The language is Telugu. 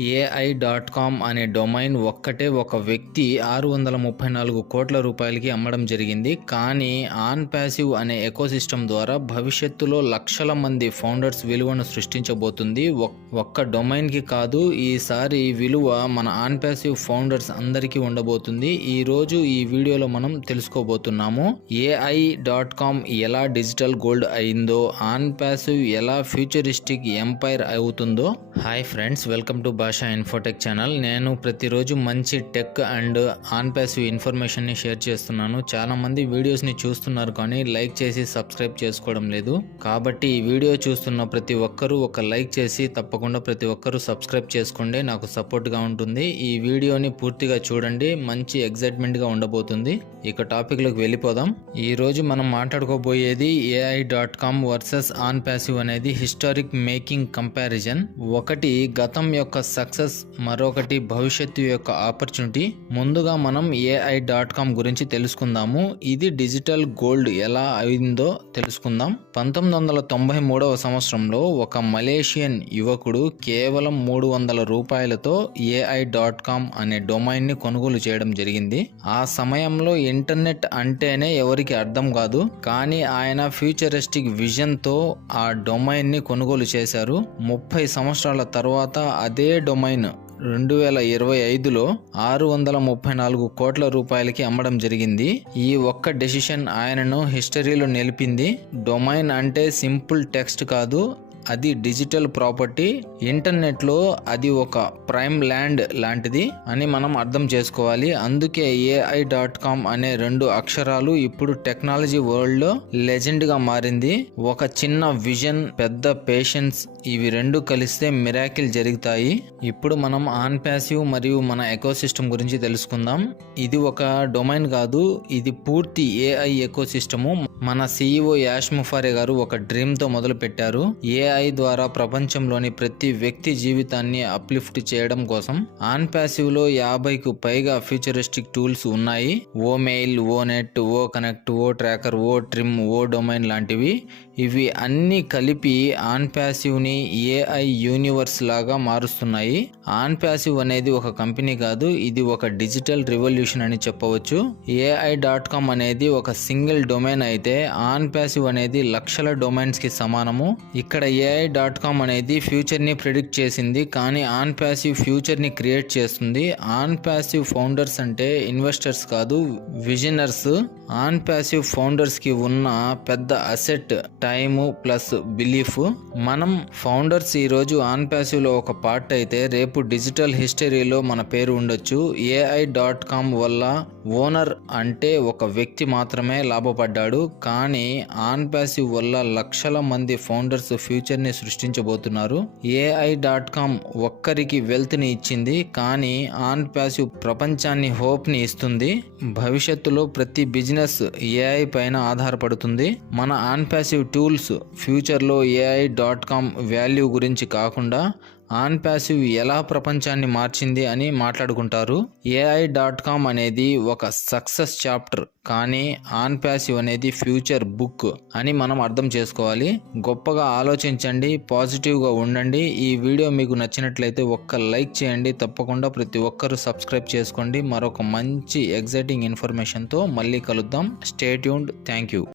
ఏఐ డాట్ కామ్ అనే డొమైన్ ఒక్కటే ఒక వ్యక్తి ఆరు వందల ముప్పై నాలుగు కోట్ల రూపాయలకి అమ్మడం జరిగింది. కానీ ఆన్ ప్యాసివ్ అనే ఎకోసిస్టమ్ ద్వారా భవిష్యత్తులో లక్షల మంది ఫౌండర్స్ విలువను సృష్టించబోతుంది. ఒక్క డొమైన్కి కాదు ఈసారి విలువ మన ఆన్ ప్యాసివ్ ఫౌండర్స్ అందరికీ ఉండబోతుంది. ఈ రోజు ఈ వీడియోలో మనం తెలుసుకోబోతున్నాము. ఏఐ డాట్ కామ్ ఎలా డిజిటల్ గోల్డ్ అయిందో ఆన్ ప్యాసివ్ ఎలా ఫ్యూచరిస్టిక్ ఎంపైర్ అవుతుందో. Hi friends welcome to Bhasha infotech channel. నేను ప్రతిరోజు మంచి టెక్ అండ్ ఆన్ ప్యాసివ్ ఇన్ఫర్మేషన్ని షేర్ చేస్తున్నాను. చాలామంది వీడియోస్ని చూస్తున్నారు కానీ లైక్ చేసి సబ్స్క్రైబ్ చేసుకోవడం లేదు. కాబట్టి ఈ వీడియో చూస్తున్న ప్రతి ఒక్కరూ ఒక లైక్ చేసి తప్పకుండా ప్రతి ఒక్కరూ సబ్స్క్రైబ్ చేసుకోండి. నాకు సపోర్ట్గా ఉంటుంది. ఈ వీడియోని పూర్తిగా చూడండి. మంచి ఎగ్జైట్మెంట్గా ఉండబోతుంది. ఇక టాపిక్లోకి వెళ్ళిపోదాం. ఈరోజు మనం మాట్లాడుకోబోయేది AI dot com versus on passive అనేది హిస్టారిక్ మేకింగ్ కంపారిజన్. ఒకటి గతం యొక్క సక్సెస్ మరొకటి భవిష్యత్తు యొక్క ఆపర్చునిటీ. ముందుగా మనం ఏఐ డాట్ కామ్ గురించి తెలుసుకుందాము. ఇది డిజిటల్ గోల్డ్ ఎలా అయిందో తెలుసుకుందాం. పంతొమ్మిది వందల తొంభై మూడవ సంవత్సరంలో ఒక మలేషియన్ యువకుడు కేవలం మూడు వందల రూపాయలతో ఏఐ డాట్ కామ్ అనే డొమైన్ని కొనుగోలు చేయడం జరిగింది. ఆ సమయంలో ఇంటర్నెట్ అంటేనే ఎవరికి అర్థం కాదు కానీ ఆయన ఫ్యూచరిస్టిక్ విజన్తో ఆ డొమైన్ని కొనుగోలు చేశారు. ముప్పై సంవత్సరాల తర్వాత అదే డొమైన్ రెండు వేల ఇరవై ఐదులో ఆరు వందల ముప్పై నాలుగు కోట్ల రూపాయలకి అమ్మడం జరిగింది. ఈ ఒక్క డెసిషన్ ఆయనను హిస్టరీలో నిలిపింది. డొమైన్ అంటే సింపుల్ టెక్స్ట్ కాదు అది డిజిటల్ ప్రాపర్టీ ఇంటర్నెట్లో అది ఒక ప్రైమ్ ల్యాండ్ లాంటిది అని మనం అర్థం చేసుకోవాలి. అందుకే ఏఐ డాట్ కామ్ అనే రెండు అక్షరాలు ఇప్పుడు టెక్నాలజీ వరల్డ్లో లెజెండ్గా మారింది. ఒక చిన్న విజన్ పెద్ద పేషెన్స్ ఇవి రెండు కలిస్తే మిరాకిల్ జరుగుతాయి. ఇప్పుడు మనం ఆన్ ప్యాసివ్ మరియు మన ఎకోసిస్టమ్ గురించి తెలుసుకుందాం. ఇది ఒక డొమైన్ కాదు ఇది పూర్తి ఏఐ ఎకోసిస్టము. మన సీఈఓ యాష్ ముఫారే గారు ఒక డ్రీమ్తో మొదలు పెట్టారు ఏఐ ద్వారా ప్రపంచంలోని ప్రతి వ్యక్తి జీవితాన్ని అప్లిఫ్ట్ చేయడం కోసం ఆన్ ప్యాసివ్లో యాభైకు పైగా ఫ్యూచరిస్టిక్ టూల్స్ ఉన్నాయి. O mail O net O connect O tracker O trim O domain లాంటివి. ఇవి అన్ని కలిపి ఆన్ ప్యాసివ్ని ఏఐ యూనివర్స్ లాగా మారుస్తున్నాయి. ఆన్ ప్యాసివ్ అనేది ఒక కంపెనీ కాదు ఇది ఒక డిజిటల్ రివల్యూషన్ అని చెప్పవచ్చు. ఏఐ డాట్ కామ్ అనేది ఒక సింగిల్ డొమైన్ అయితే ఆన్ ప్యాసివ్ అనేది లక్షల డొమైన్స్కి సమానము. ఇక్కడ ఏఐ డాట్ కామ్ అనేది ఫ్యూచర్ని ప్రిడిక్ట్ చేసింది కానీ ఆన్ ప్యాసివ్ ఫ్యూచర్ని క్రియేట్ చేస్తుంది. ఆన్ ప్యాసివ్ ఫౌండర్స్ అంటే ఇన్వెస్టర్స్ కాదు విజనర్స్. ఆన్ ప్యాసివ్ ఫౌండర్స్కి ఉన్న పెద్ద అసెట్ టైము ప్లస్ బిలీఫ్. మనం ఫౌండర్స్ ఈ రోజు ఆన్ ప్యాసివ్లో ఒక పార్ట్ అయితే రేపు డిజిటల్ హిస్టరీలో మన పేరు ఉండొచ్చు. ఏఐ డాట్ కామ్ వల్ల ఓనర్ అంటే ఒక వ్యక్తి మాత్రమే లాభపడ్డాడు. కానీ ఆన్ ప్యాసివ్ వల్ల లక్షల మంది ఫౌండర్స్ ఫ్యూచర్ని సృష్టించబోతున్నారు. ఏఐ డాట్ కామ్ ఒక్కరికి వెల్త్ని ఇచ్చింది. కానీ ఆన్ ప్యాసివ్ ప్రపంచాన్ని హోప్ని ఇస్తుంది. భవిష్యత్తులో ప్రతి బిజినెస్ ఏఐ పైన ఆధారపడుతుంది. మన ఆన్ ప్యాసివ్ టూల్స్ ఫ్యూచర్లో ఏఐ డాట్ కామ్ వాల్యూ గురించి కాకుండా ఆన్ ప్యాసివ్ ఎలా ప్రపంచాన్ని మార్చింది అని మాట్లాడుకుంటారు. ఏఐ డాట్ కామ్ అనేది ఒక సక్సెస్ చాప్టర్ కానీ ఆన్ ప్యాసివ్ అనేది ఫ్యూచర్ బుక్ అని మనం అర్థం చేసుకోవాలి. గొప్పగా ఆలోచించండి పాజిటివ్గా ఉండండి. ఈ వీడియో మీకు నచ్చినట్లయితే ఒక్క లైక్ చేయండి. తప్పకుండా ప్రతి ఒక్కరూ సబ్స్క్రైబ్ చేసుకోండి. మరొక మంచి ఎగ్జైటింగ్ ఇన్ఫర్మేషన్తో మళ్ళీ కలుద్దాం. Stay tune thank you